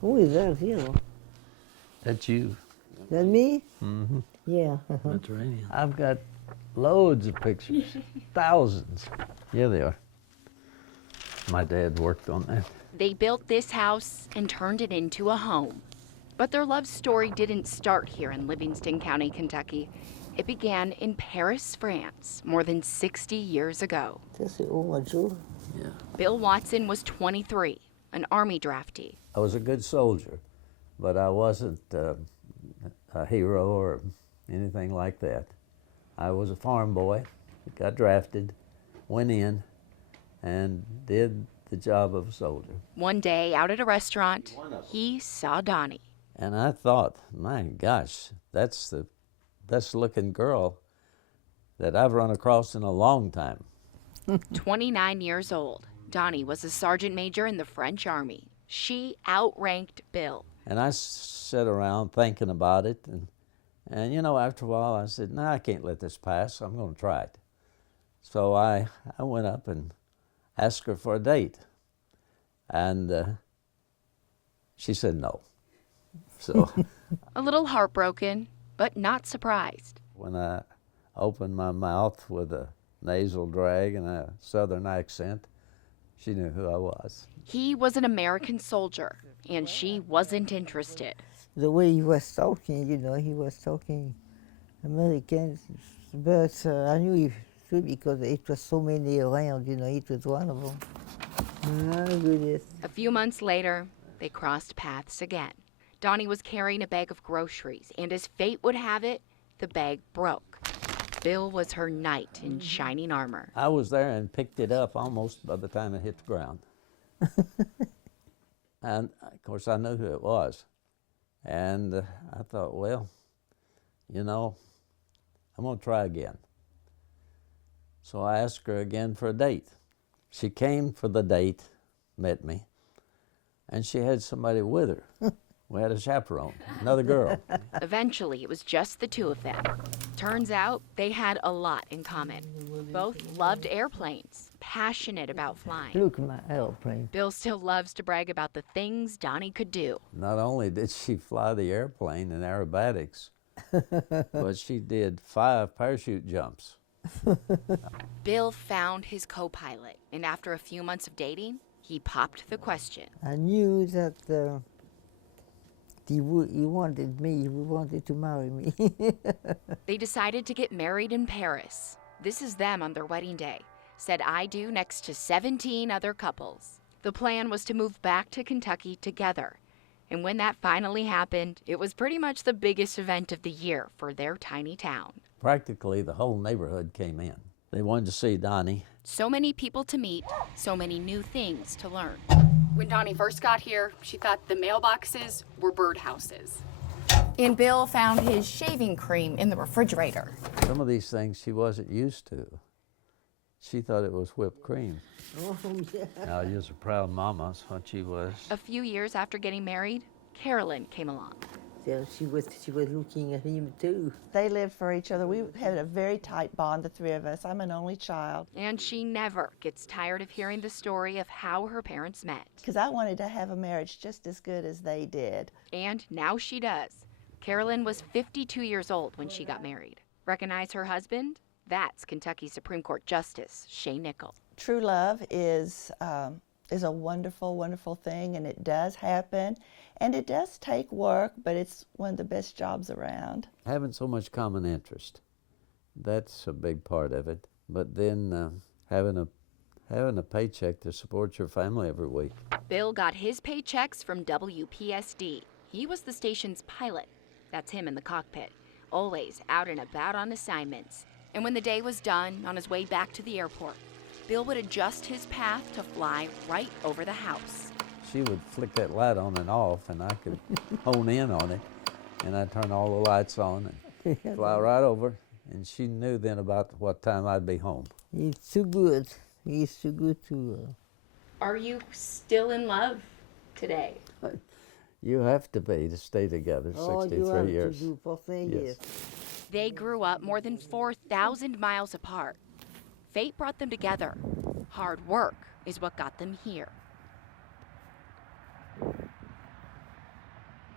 Who is that here? That's you. That me? Mm-hmm. Yeah. Mediterranean. I've got loads of pictures, thousands. Yeah, they are. My dad worked on that. They built this house and turned it into a home. But their love story didn't start here in Livingston County, Kentucky. It began in Paris, France, more than 60 years ago. That's the old Joe. Yeah. Bill Watson was 23, an Army draftee. I was a good soldier, but I wasn't a hero or anything like that. I was a farm boy, got drafted, went in, and did the job of a soldier. One day, out at a restaurant, he saw Donnie. And I thought, my gosh, that's the best looking girl that I've run across in a long time. 29 years old, Donnie was a sergeant major in the French Army. She outranked Bill. And I sat around thinking about it, and you know, after a while I said, no, I can't let this pass, I'm gonna try it. So I went up and asked her for a date, and she said no. So A little heartbroken, but not surprised. when I opened my mouth with a nasal drag and a southern accent, she knew who I was. He was an American soldier, and she wasn't interested. The way he was talking, you know, he was talking American, but I knew he should because it was so many around, you know, it was one of them. Goodness. A few months later, they crossed paths again. Donnie was carrying a bag of groceries, and as fate would have it, the bag broke. Bill was her knight in shining armor. I was there and picked it up almost by the time it hit the ground. And of course I knew who it was. And I thought, well, you know, I'm gonna try again. So I asked her again for a date. She came for the date, met me, and she had somebody with her. We had a chaperone, another girl. Eventually, it was just the two of them. Turns out they had a lot in common. Both loved airplanes, passionate about flying. Look at my airplane. Bill still loves to brag about the things Donnie could do. Not only did she fly the airplane in aerobatics, but she did 5 parachute jumps. Bill found his co-pilot, and after a few months of dating, he popped the question. I knew that he wanted me, he wanted to marry me. They decided to get married in Paris. This is them on their wedding day. Said I do next to 17 other couples. The plan was to move back to Kentucky together. And when that finally happened, it was pretty much the biggest event of the year for their tiny town. Practically the whole neighborhood came in. They wanted to see Donnie. So many people to meet, so many new things to learn. When Donnie first got here, she thought the mailboxes were birdhouses. And Bill found his shaving cream in the refrigerator. Some of these things she wasn't used to. She thought it was whipped cream. Oh, yeah. Now, you're a proud mama, that's what she was. A few years after getting married, Carolyn came along. So she was looking at him too. They lived for each other. We had a very tight bond, the three of us. I'm an only child. And she never gets tired of hearing the story of how her parents met. Because I wanted to have a marriage just as good as they did. And now she does. Carolyn was 52 years old when she got married. Recognize her husband? That's Kentucky Supreme Court Justice Shay Nickel. True love is a wonderful, wonderful thing, and it does happen. And it does take work, but it's one of the best jobs around. Having so much common interest, that's a big part of it. But then having a paycheck to support your family every week. Bill got his paychecks from WPSD. He was the station's pilot. That's him in the cockpit, always out and about on assignments. And when the day was done, on his way back to the airport, Bill would adjust his path to fly right over the house. She would flick that light on and off, and I could hone in on it, and I'd turn all the lights on and fly right over, and she knew then about what time I'd be home. He's too good. He's too good to... Are you still in love today? You have to be to stay together 63 you have years. to do for things, Yes. yes. They grew up more than 4,000 miles apart. Fate brought them together. Hard work is what got them here.